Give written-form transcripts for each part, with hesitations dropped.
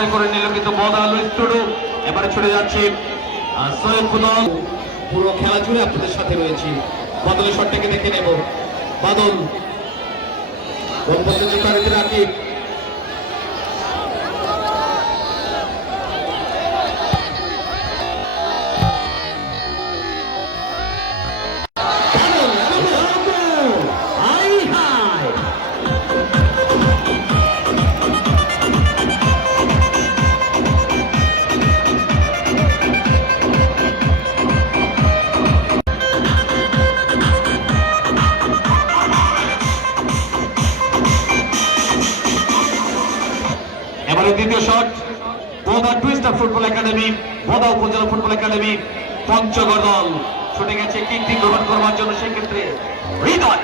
আদায় করে নিল কিন্তু বদাল স্টুডিও এবারে ছুটে যাচ্ছে সৈয়দ ফুদল। পুরো খেলা জুড়ে আপনাদের সাথে রয়েছি। বাদলের শটটাকে দেখে নেব। বাদল গোলপথে জোকারিতে রাখি দ্বিতীয় shot Boda twister football academy, Boda উপজেলা ফুটবল একাডেমি পঞ্চগড় দল ছুটে গেছে কিকটি গ্রহণ করবার জন্য। সেক্ষেত্রে হৃদয়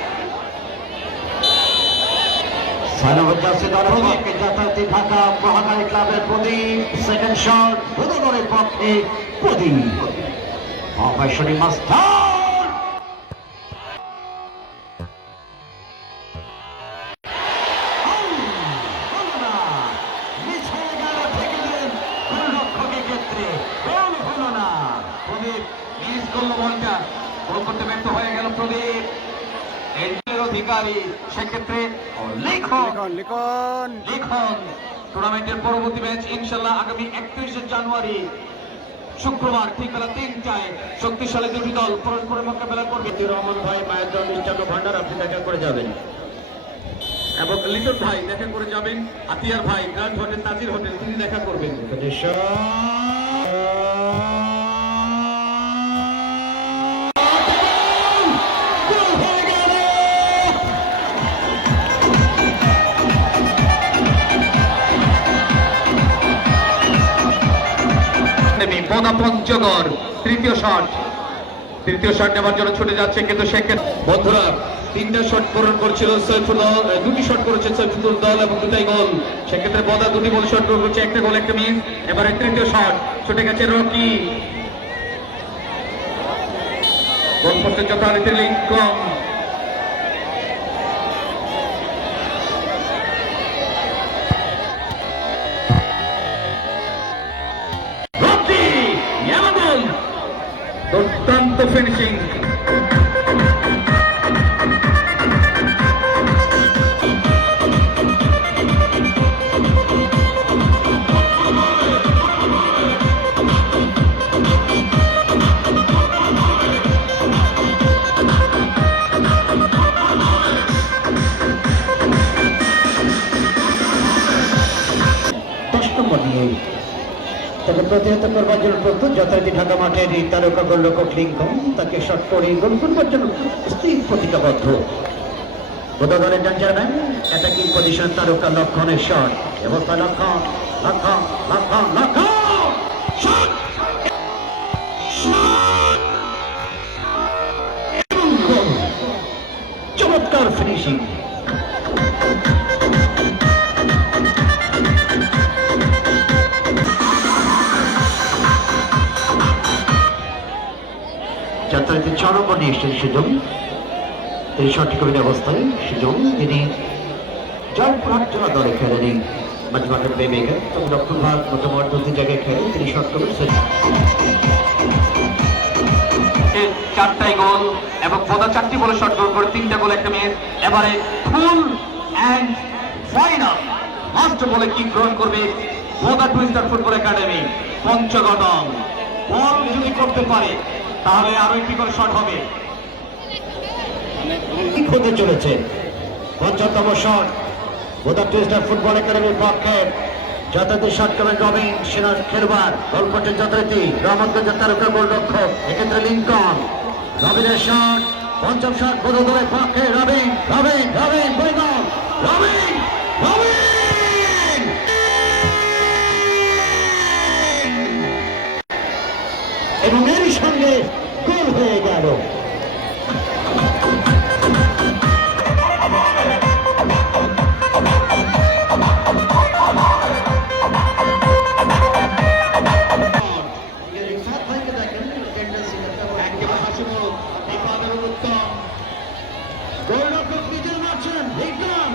ঢাকা মহাকালী ক্লাবের প্রদীপ, সেকেন্ড শট বোদা দলের পক্ষে প্রদীপ মাস্টার। গোল করতে ব্যর্থ হয়ে গেল প্রদীপ অধিকারী। সেক্ষেত্রে লিখন টুর্নামেন্টের পরবর্তী ম্যাচ ইনশাল্লাহ আগামী 31শে জানুয়ারি শুক্রবার ঠিক বেলা 3টায় শক্তিশালী দুটি দল পরস্পরের মোকাবেলা করবে। রহমান ভাই মায়ের দল মিষ্টান্ন ভান্ডার আপনি দেখা করে যাবেন এবং লিটন ভাই দেখা করে যাবেন। আতিয়ার ভাই গ্র্যান্ড হোটেল তাজির হোটেল তিনি দেখা করবেন। পঞ্চগড় তৃতীয় শট নেবার জন্য ছুটে যাচ্ছে কিন্তু সেক্ষেত্রে বন্ধুরা 3টা শট পূরণ করছিল সৈফুল, 2টি শট করেছে সৈফুল দল এবং 2টাই গোল। সেক্ষেত্রে বদা 2টি বল শট করছে, 1টা গোল 1টা মিস। এবারে তৃতীয় শট ছুটে গেছে রকি, গোল করতে যথারীতি লিঙ্কন। দুর্দান্ত ফিনিশিং। তবে প্রতিহত করবার জন্য প্রস্তুত যথারীতি ঢাকা মাঠের এই তারকা গোলরক্ষক লিঙ্কন তাকে শট করে গোল করবার জন্য স্থির প্রতিজ্ঞাবদ্ধ। বোদা দলের ডেঞ্জারম্যান অ্যাটাকিং পজিশন তারকা লক্ষণের শট এবং লক্ষণ চমৎকার ফিনিশিং। যাত্রাতে চরম নিয়ে এসছেন সুযোগ, তিনি সঠিক অবস্থায় সুযোগ তিনি জয়পুরহাট জেলা দলে খেলেনি মাঝমাঠের প্লেমেকার, তবে দক্ষিণ ভারত মোটামুটি 2টি জায়গায় খেলে তিনি শট করেছেন। 4টাই গোল এবং বোদা 4টি বলে শট গোল করে 3টা গোল 1টা মিস। এবারে ফুল অ্যান্ড ফাইনাল লাস্ট বলে কি গ্রহণ করবে Boda twister football academy Panchagarh দল। বল যদি করতে পারে তাহলে আরো একটি করে শট হবে। হতে চলেছে ৫৫তম শট বোদা টুইস্টার ফুটবল একাডেমির পক্ষে। যথারীতি শট করবেন রবিন সেনার খেলবার, গোলপথে যথারীতি রহমতগঞ্জ তারকা গোলরক্ষক এক্ষেত্রে লিঙ্কন। রবিনের শট, পঞ্চম শট বোদা দলের পক্ষে। রবিন এবং এরই সঙ্গে গোল হয়ে গেল। গোলরক্ষক নিজের মারছেন লিঙ্কন